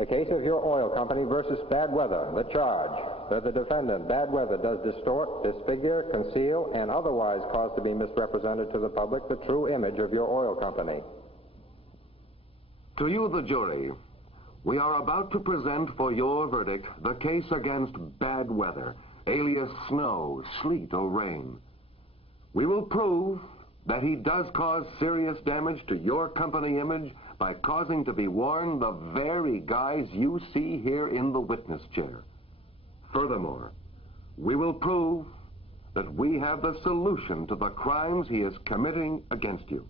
The case of your oil company versus bad weather. The charge that the defendant, bad weather, does distort, disfigure, conceal, and otherwise cause to be misrepresented to the public the true image of your oil company. To you, the jury, we are about to present for your verdict the case against bad weather, alias snow, sleet, or rain. We will prove that he does cause serious damage to your company image by causing to be worn the very guise you see here in the witness chair. Furthermore, we will prove that we have the solution to the crimes he is committing against you.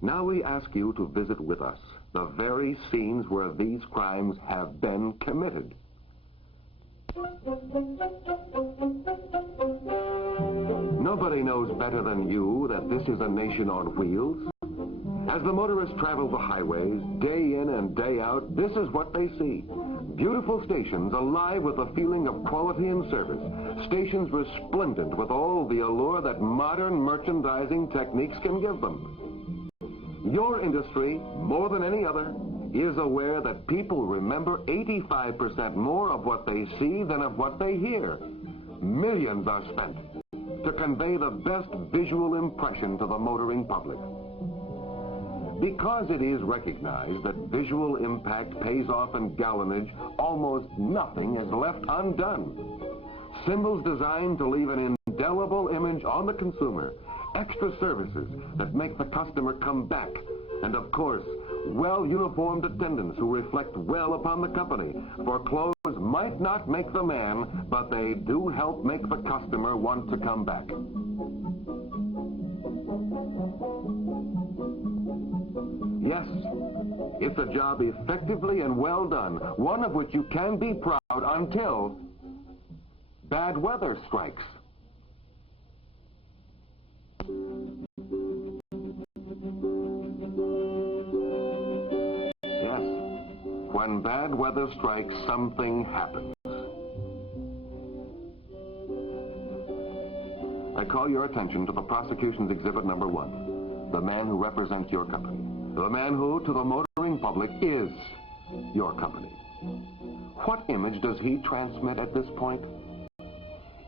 Now we ask you to visit with us the very scenes where these crimes have been committed. Nobody knows better than you that this is a nation on wheels. As the motorists travel the highways, day in and day out, this is what they see. Beautiful stations alive with a feeling of quality and service. Stations resplendent with all the allure that modern merchandising techniques can give them. Your industry, more than any other, is aware that people remember 85% more of what they see than of what they hear. Millions are spent to convey the best visual impression to the motoring public. Because it is recognized that visual impact pays off in gallonage, almost nothing is left undone. Symbols designed to leave an indelible image on the consumer, extra services that make the customer come back, and of course, well-uniformed attendants who reflect well upon the company, for clothes might not make the man, but they do help make the customer want to come back. Yes, it's a job effectively and well done, one of which you can be proud until bad weather strikes. Yes, when bad weather strikes, something happens. I call your attention to the prosecution's exhibit number 1, the man who represents your company. The man who, to the motoring public, is your company. What image does he transmit at this point?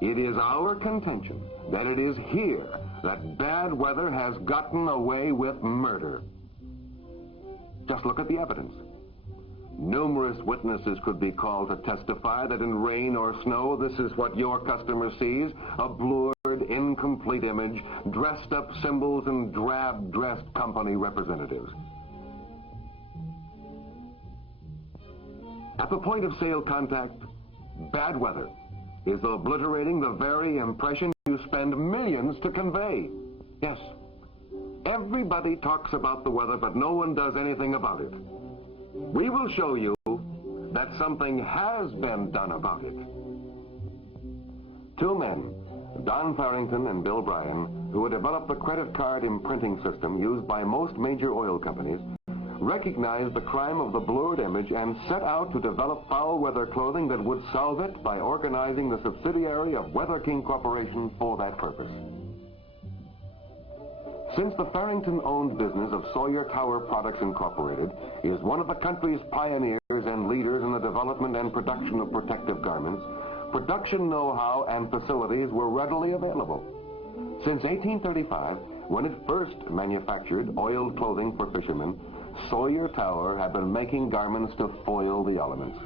It is our contention that it is here that bad weather has gotten away with murder. Just look at the evidence. Numerous witnesses could be called to testify that in rain or snow, this is what your customer sees: a blurred, incomplete image, dressed up symbols, and drab-dressed company representatives. At the point of sale contact, bad weather is obliterating the very impression you spend millions to convey. Yes, everybody talks about the weather, but no one does anything about it. We will show you that something has been done about it. Two men, Don Farrington and Bill Bryan, who had developed the credit card imprinting system used by most major oil companies, recognized the crime of the blurred image and set out to develop foul weather clothing that would solve it by organizing the subsidiary of Weather King Corporation for that purpose. Since the Farrington-owned business of Sawyer Tower Products Incorporated is one of the country's pioneers and leaders in the development and production of protective garments, production know-how and facilities were readily available. Since 1835, when it first manufactured oiled clothing for fishermen, Sawyer Tower had been making garments to foil the elements.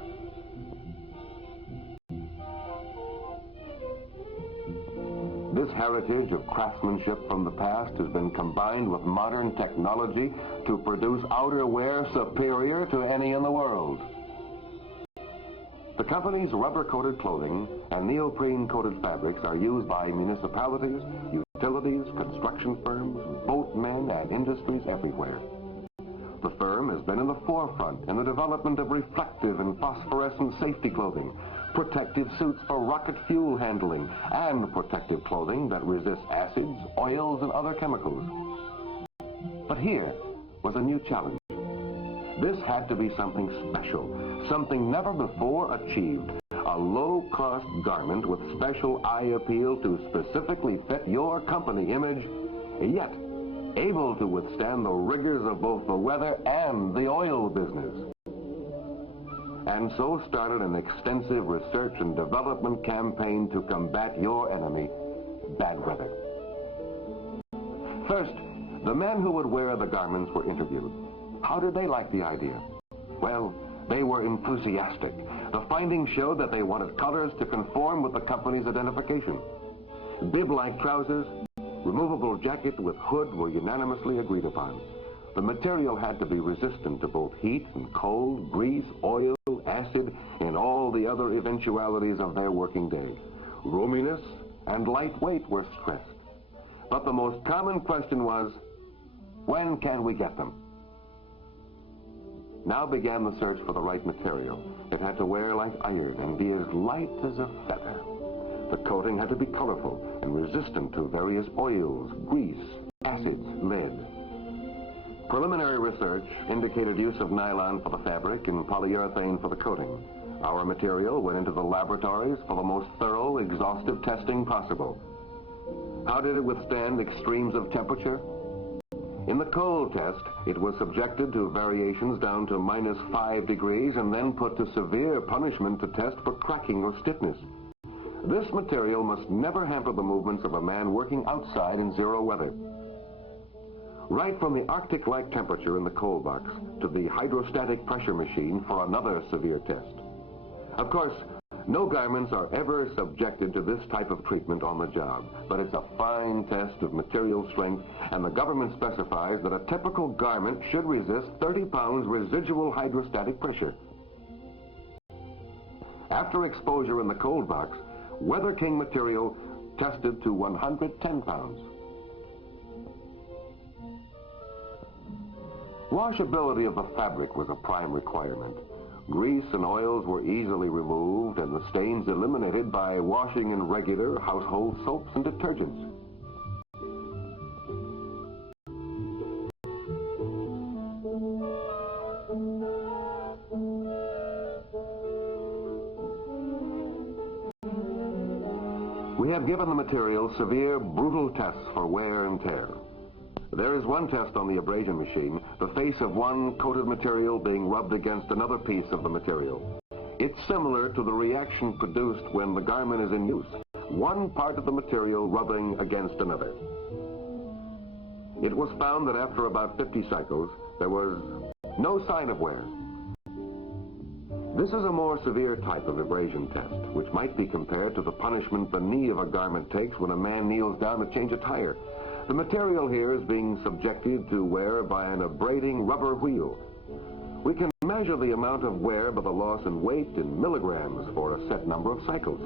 This heritage of craftsmanship from the past has been combined with modern technology to produce outerwear superior to any in the world. The company's rubber-coated clothing and neoprene-coated fabrics are used by municipalities, utilities, construction firms, boatmen, and industries everywhere. The firm has been in the forefront in the development of reflective and phosphorescent safety clothing, protective suits for rocket fuel handling, and protective clothing that resists acids, oils, and other chemicals. But here was a new challenge. This had to be something special, something never before achieved, a low-cost garment with special eye appeal to specifically fit your company image, yet able to withstand the rigors of both the weather and the oil business. and so started an extensive research and development campaign to combat your enemy, bad weather. First, the men who would wear the garments were interviewed. How did they like the idea? Well, they were enthusiastic. The findings showed that they wanted colors to conform with the company's identification. Bib-like trousers, removable jacket with hood were unanimously agreed upon. The material had to be resistant to both heat and cold, grease, oil, acid, and all the other eventualities of their working day. Roominess and lightweight were stressed. But the most common question was, when can we get them? Now began the search for the right material. It had to wear like iron and be as light as a feather. The coating had to be colorful and resistant to various oils, grease, acids, lead. Preliminary research indicated use of nylon for the fabric and polyurethane for the coating. Our material went into the laboratories for the most thorough, exhaustive testing possible. How did it withstand extremes of temperature? In the cold test, it was subjected to variations down to -5 degrees and then put to severe punishment to test for cracking or stiffness. This material must never hamper the movements of a man working outside in zero weather. Right from the Arctic-like temperature in the cold box to the hydrostatic pressure machine for another severe test. Of course, no garments are ever subjected to this type of treatment on the job, but it's a fine test of material strength, and the government specifies that a typical garment should resist 30 pounds residual hydrostatic pressure. After exposure in the cold box, Weather King material tested to 110 pounds. Washability of the fabric was a prime requirement. Grease and oils were easily removed and the stains eliminated by washing in regular household soaps and detergents. We have given the material severe, brutal tests for wear and tear. There is one test on the abrasion machine, the face of one coated material being rubbed against another piece of the material. It's similar to the reaction produced when the garment is in use, one part of the material rubbing against another. It was found that after about 50 cycles, there was no sign of wear. This is a more severe type of abrasion test, which might be compared to the punishment the knee of a garment takes when a man kneels down to change a tire. The material here is being subjected to wear by an abrading rubber wheel. We can measure the amount of wear by the loss in weight in milligrams for a set number of cycles.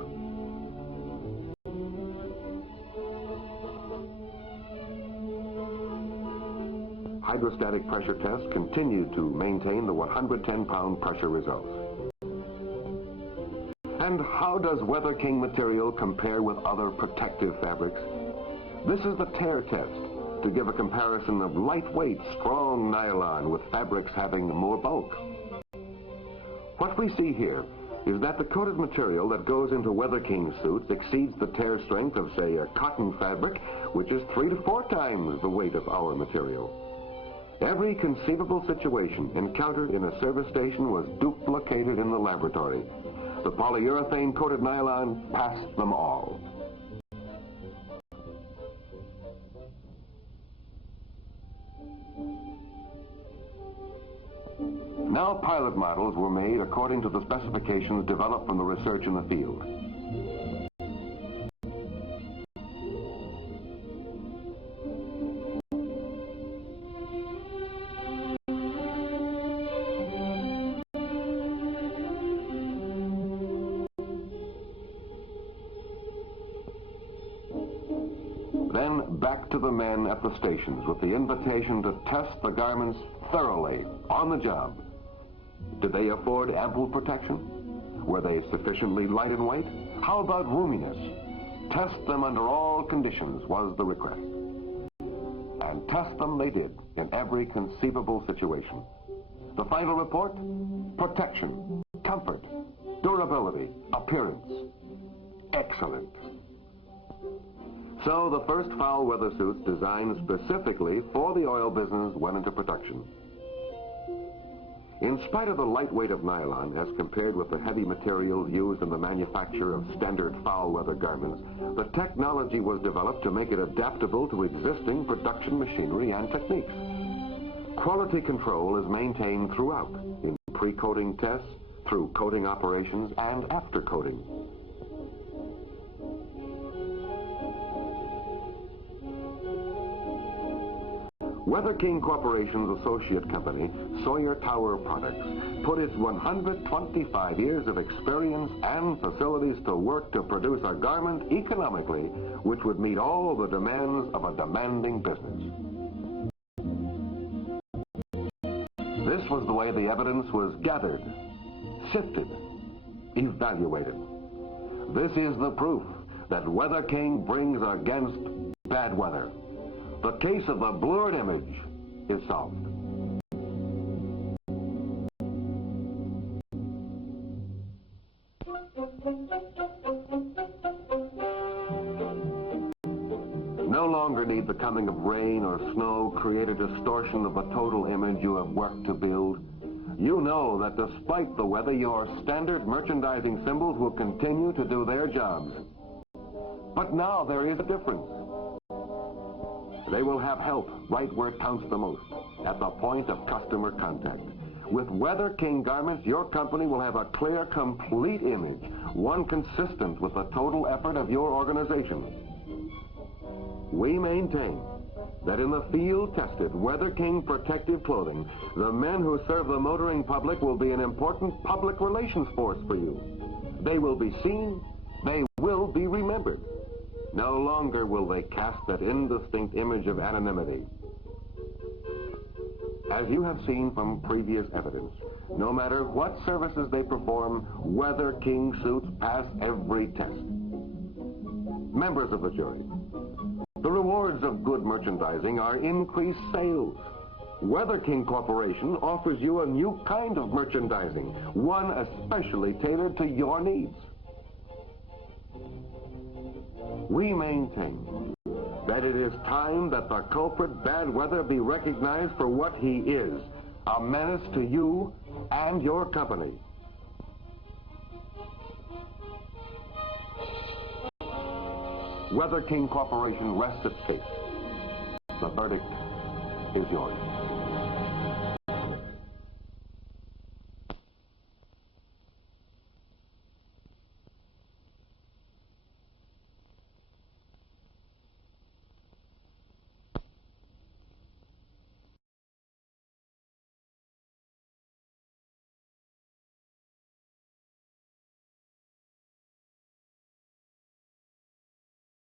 Hydrostatic pressure tests continued to maintain the 110-pound pressure results. And how does Weather King material compare with other protective fabrics? This is the tear test to give a comparison of lightweight, strong nylon with fabrics having more bulk. What we see here is that the coated material that goes into Weather King suits exceeds the tear strength of, say, a cotton fabric, which is 3 to 4 times the weight of our material. Every conceivable situation encountered in a service station was duplicated in the laboratory. The polyurethane-coated nylon passed them all. Now pilot models were made according to the specifications developed from the research in the field. Then back to the men at the stations with the invitation to test the garments thoroughly on the job. Did they afford ample protection? Were they sufficiently light in weight? How about roominess? Test them under all conditions was the request. And test them they did in every conceivable situation. The final report? Protection, comfort, durability, appearance. Excellent. So the first foul weather suits designed specifically for the oil business went into production. In spite of the light weight of nylon as compared with the heavy materials used in the manufacture of standard foul weather garments, the technology was developed to make it adaptable to existing production machinery and techniques. Quality control is maintained throughout, in pre-coating tests, through coating operations, and after coating. Weather King Corporation's associate company, Sawyer Tower Products, put its 125 years of experience and facilities to work to produce a garment economically which would meet all the demands of a demanding business. This was the way the evidence was gathered, sifted, evaluated. This is the proof that Weather King brings against bad weather. The case of the blurred image is solved. No longer need the coming of rain or snow create a distortion of the total image you have worked to build. You know that despite the weather, your standard merchandising symbols will continue to do their jobs. But now there is a difference. They will have help right where it counts the most, at the point of customer contact. With Weather King garments, your company will have a clear, complete image, one consistent with the total effort of your organization. We maintain that in the field-tested Weather King protective clothing, the men who serve the motoring public will be an important public relations force for you. They will be seen, they will be remembered. No longer will they cast that indistinct image of anonymity. As you have seen from previous evidence, no matter what services they perform, Weather King suits pass every test. Members of the jury, the rewards of good merchandising are increased sales. Weather King Corporation offers you a new kind of merchandising, one especially tailored to your needs. We maintain that it is time that the culprit bad weather be recognized for what he is, a menace to you and your company. Weather King Corporation rests its case. The verdict is yours.